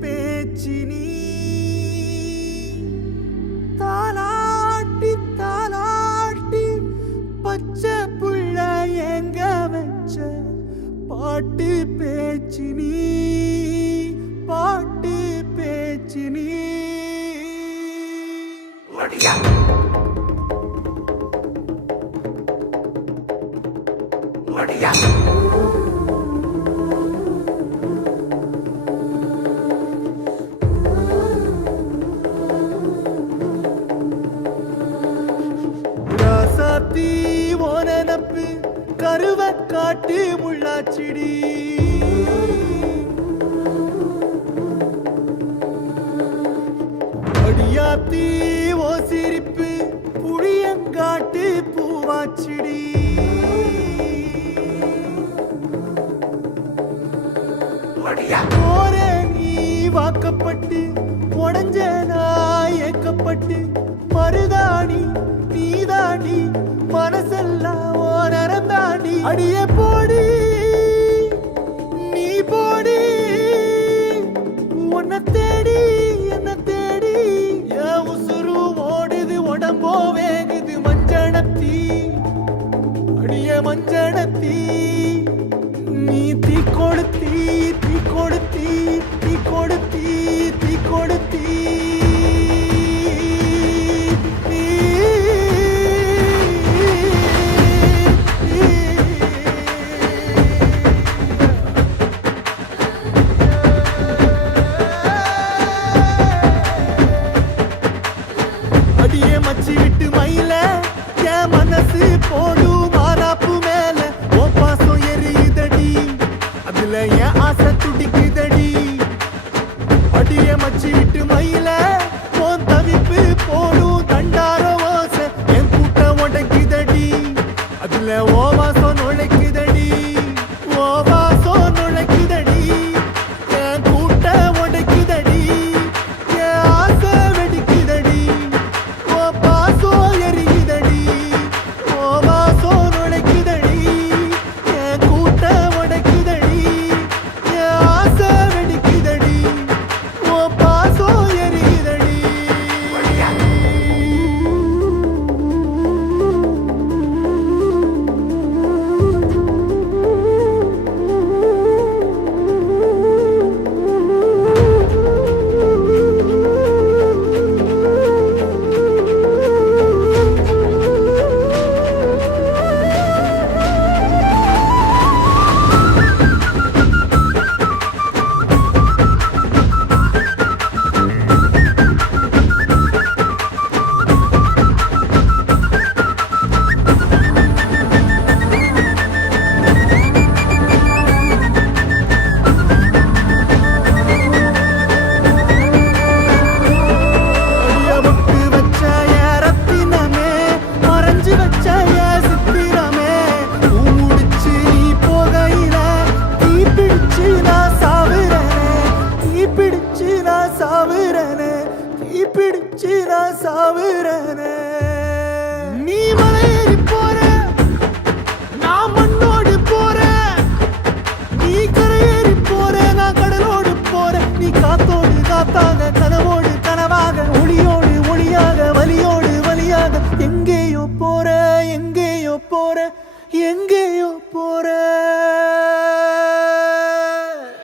பேச்சினி தாலாட்டி தாலாட்டி பச்சை புள்ள எங்க வச்ச பாட்டு பேச்சினி பாட்டு பேச்சினி வடியா வடியா ராசாத்தி ஓனப்பு கருவ காட்டு முள்ளாச்சிடி அடியாத்தி ஓ சிரிப்பு புளியங்காட்டு பூவாச்சிடி போற நீ வாக்கப்பட்டு உடஞ்ச நாய் ஏக்கப்பட்டு மருதாணி நீதாண்டி மனசெல்லாம் ஓரம் தாண்டி அடியே போடி நீ போடி உன்னை தேடி என்ன தேடி என் உசுரு ஓடுது உடம்போ வேகுது மஞ்சனத்தி அடிய மஞ்சனத்தி நீ தீ கொடுத்தி தீ கொடுத்தி தீ கொடுத்தி தீ கொடுத்தி அடியே மச்சி விட்டு மயில என் மனசு போடும் மாறாப்பு மேல ஓ பாசம் எரியுதடி அதுல என் ஆசை துடிக்குதடி அடியே மச்சி விட்டு மயில போன் தவிப்பு போடும் தண்டார ஓசை என் கூட்டம் உடைக்குதடி அதுல ஓ வாசம் நுழைக்குதடி ஓ வாசம் நுழைக்குதடி என் கூட்டம் உடைக்குதடி என் ஆசை வெடிக்குதடி ஓ பாசம் எரியுதடி ஓ வாசம் நுழைக்குதடி என் கூட்டம் உடைக்குதடி என் ஆசை வெடிக்குதடி ஓ பாசம் எரியுதடி அடியமுக்கு வச்ச என் ரத்தினமே மறைஞ்சு வச்ச என் சித்திரமே பூ முடிச்சு நீ போகையில தீ பிடிச்சு நான் சாவுறனே தீ பிடிச்சு நான் சாவுறனே தீ பிடிச்சு நான் சாவுறனே நீ மலையேறி போற நான் மண்ணோடு போறேன் நீ கரையேறி போற நான் கடலோடு போறேன் நீ காத்தோடு காத்தாக கனவோடு கனவாக ஒளியோடு ஒளியாக வலியோடு வலியாக எங்கேயோ போற எங்கேயோ போற எங்கேயோ